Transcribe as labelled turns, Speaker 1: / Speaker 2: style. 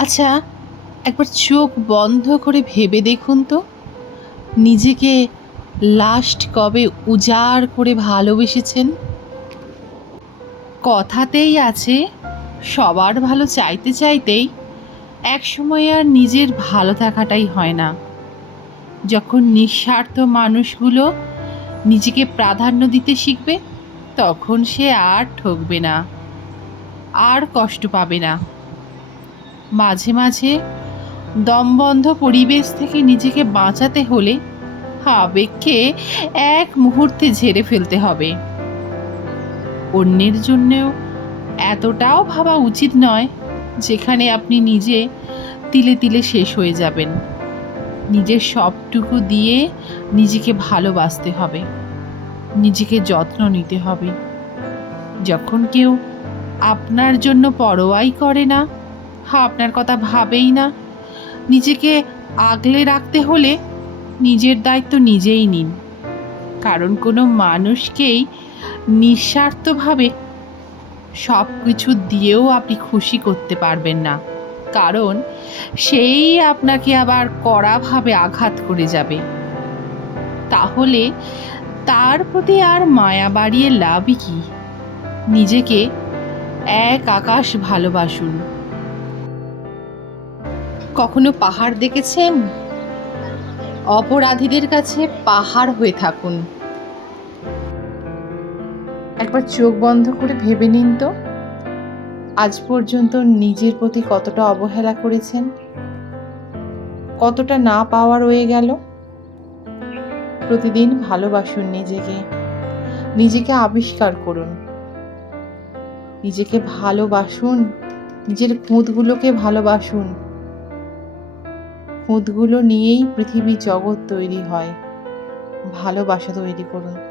Speaker 1: আচ্ছা একবার চোখ বন্ধ করে ভেবে দেখুন তো। নিজেকে লাস্ট কবে উজাড় করে ভালোবেসেছেন? কথাতেই আছে, সবার ভালো চাইতে চাইতেই এক সময় আর নিজের ভালো থাকাটাই হয় না। যখন নিঃস্বার্থ মানুষগুলো নিজেকে প্রাধান্য দিতে শিখবে, তখন সে আর ঠকবে না, আর কষ্ট পাবে না। মাঝে মাঝে দমবন্ধ পরিবেশ থেকে নিজেকে বাঁচাতে হলে আবেগকে এক মুহূর্তে ঝেড়ে ফেলতে হবে। অন্যের জন্যেও এতটাও ভাবা উচিত নয় যেখানে আপনি নিজে তিলে তিলে শেষ হয়ে যাবেন। নিজের সবটুকু দিয়ে নিজেকে ভালোবাসতে হবে। নিজেকে যত্ন নিতে হবে। যখন কেউ আপনার জন্য পরোয়াই করে না বা আপনার কথা ভাবেই না। নিজেকে আগলে রাখতে হলে নিজের দায়িত্ব নিজেই নিন। কারণ কোনো মানুষকেই নিঃস্বার্থভাবে সব কিছু দিয়েও আপনি খুশি করতে পারবেন না। কারণ সেই আপনাকে আবার কড়াভাবে আঘাত করে যাবে। তাহলে তার প্রতি আর মায়া বাড়িয়ে লাভই কি? নিজেকে এক আকাশ ভালোবাসুন। কখনো পাহাড় দেখেছেন? অপরাধীদের কাছে পাহাড় হয়ে থাকুন। একবার চোখ বন্ধ করে ভেবে নিন তো। আজ পর্যন্ত নিজের প্রতি কতটা অবহেলা করেছেন? কতটা না পাওয়া রয়ে গেল? প্রতিদিন ভালোবাসুন নিজেকে। নিজেকে আবিষ্কার করুন। নিজেকে ভালোবাসুন। নিজের খুঁতগুলোকে ভালোবাসুন। খুঁতগুলো নিয়েই পৃথিবী জগৎ তৈরি হয়। ভালোবাসা তৈরি করুন।